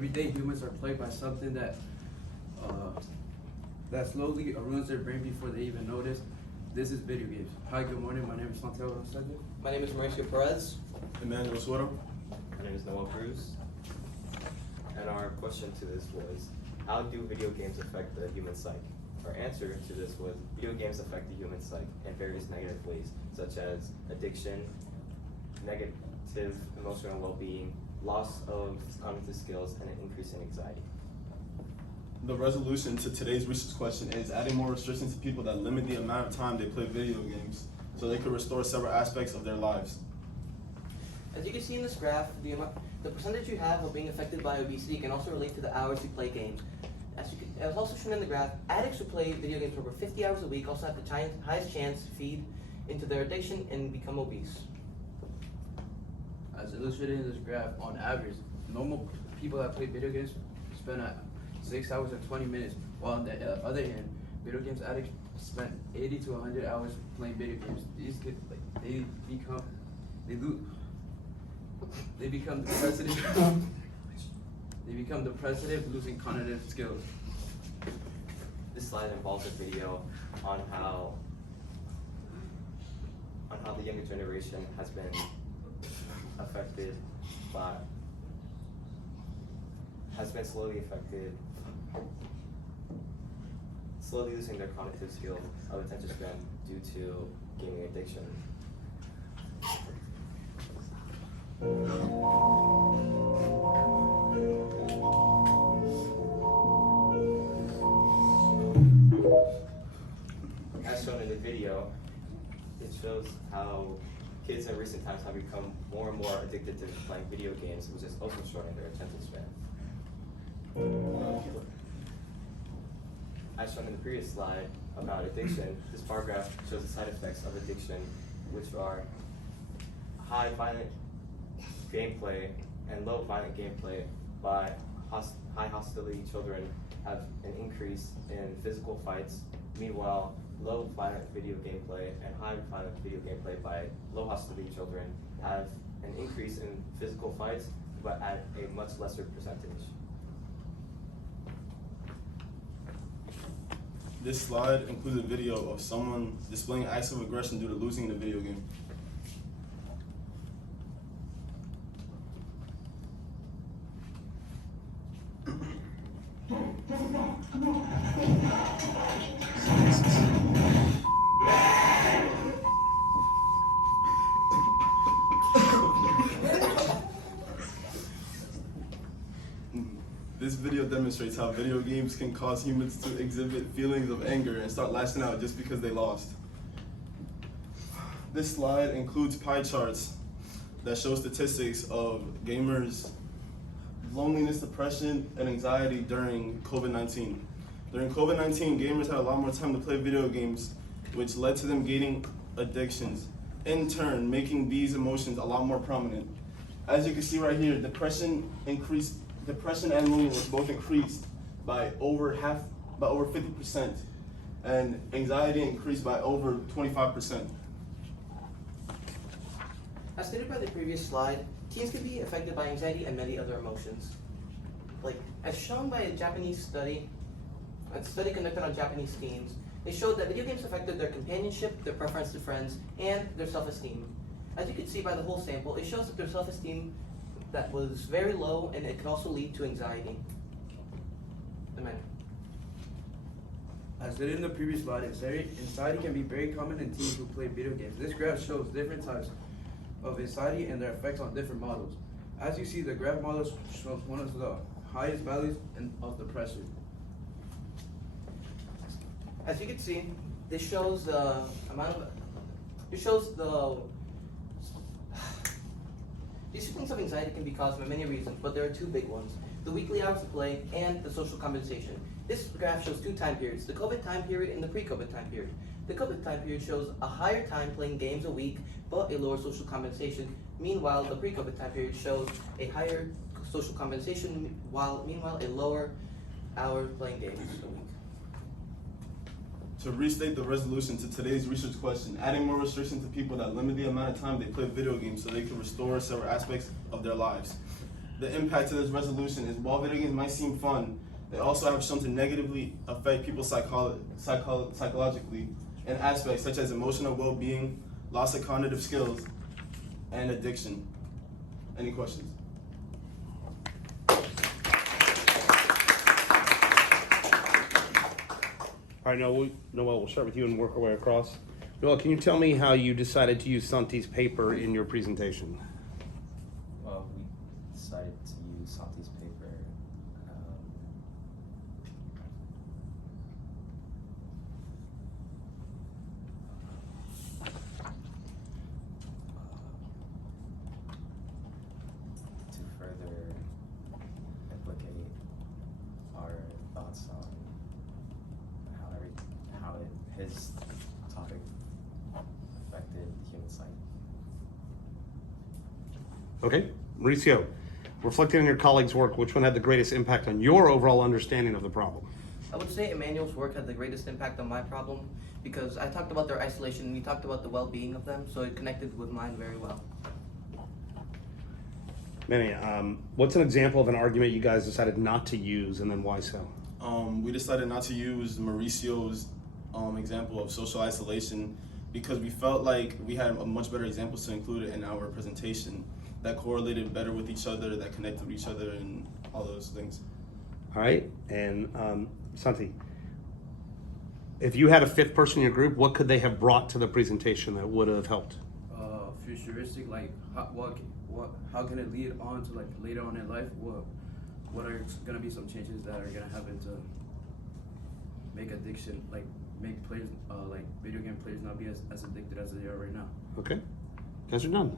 Every day humans are plagued by something that slowly ruins their brain before they even notice. This is video games. Hi, good morning. My name is Santiago Gonzalez. My name is Mauricio Perez. Emmanuel Suero. My name is Noah Cruz. And our question to this was, how do video games affect the human psyche? Our answer to this was, video games affect the human psyche in various negative ways, such as addiction, negative emotional well-being, loss of cognitive skills, and an increase in anxiety. The resolution to today's research question is adding more restrictions to people that limit the amount of time they play video games so they could restore several aspects of their lives. As you can see in this graph, the percentage you have of being affected by obesity can also relate to the hours you play games. As also shown in the graph, addicts who play video games for over 50 hours a week also have the highest chance to feed into their addiction and become obese. As illustrated in this graph, on average, normal people that play video games spend 6 hours and 20 minutes, while on the other hand, video games addicts spend 80 to 100 hours playing video games. These kids, they become depressive, losing cognitive skills. This slide involves a video on how the younger generation has been affected by, slowly losing their cognitive skills of attention span due to gaming addiction. As shown in the video, it shows how kids in recent times have become more and more addicted to playing video games, which is also shortening their attention span. As shown in the previous slide about addiction, this bar graph shows the side effects of addiction, which are high violent gameplay and low violent gameplay by high hostility children have an increase in physical fights. Meanwhile, low violent video gameplay and high violent video gameplay by low hostility children have an increase in physical fights, but at a much lesser percentage. This slide includes a video of someone displaying acts of aggression due to losing in a video game. This video demonstrates how video games can cause humans to exhibit feelings of anger and start lashing out just because they lost. This slide includes pie charts that show statistics of gamers' loneliness, depression, and anxiety during COVID-19. During COVID-19, gamers had a lot more time to play video games, which led to them gaining addictions, in turn making these emotions a lot more prominent. As you can see right here, depression and loneliness both increased by over 50%, and anxiety increased by over 25%. As stated by the previous slide, teens can be affected by anxiety and many other emotions. As shown by a study conducted on Japanese teens, they showed that video games affected their companionship, their preference to friends, and their self-esteem. As you can see by the whole sample, it shows that their self-esteem that was very low, and it can also lead to anxiety. Amen. As stated in the previous slide, anxiety can be very common in teens who play video games. This graph shows different types of anxiety and their effects on different models. As you see, the graph model shows one of the highest values of depression. As you can see, this shows these feelings of anxiety can be caused by many reasons, but there are two big ones: the weekly hours of play and the social compensation. This graph shows two time periods: the COVID time period and the pre-COVID time period. The COVID time period shows a higher time playing games a week, but a lower social compensation. Meanwhile, the pre-COVID time period shows a higher social compensation, meanwhile a lower hour playing games a week. To restate the resolution to today's research question, adding more restrictions to people that limit the amount of time they play video games so they can restore several aspects of their lives. the impact of this resolution is while video games might seem fun, they also have shown to negatively affect people psychologically in aspects such as emotional well-being, loss of cognitive skills, and addiction. Any questions? All right, Noel, we'll start with you and work our way across. Noel, can you tell me how you decided to use Santi's paper in your presentation? Well, we decided to use Santi's paper. To further implicate our thoughts on how his topic affected the human psyche. Okay, Mauricio, reflecting on your colleagues' work, which one had the greatest impact on your overall understanding of the problem? I would say Emmanuel's work had the greatest impact on my problem because I talked about their isolation and we talked about the well-being of them, so it connected with mine very well. Manny, what's an example of an argument you guys decided not to use, and then why so? We decided not to use Mauricio's example of social isolation because we felt like we had a much better examples to include it in our presentation that correlated better with each other, that connected with each other, and all those things. All right, and Santi, if you had a fifth person in your group, what could they have brought to the presentation that would have helped? Futuristic, like how can it lead on to like later on in life? What are gonna be some changes that are gonna happen to make addiction, like make players, like video game players not be as addicted as they are right now? Okay, guys are done.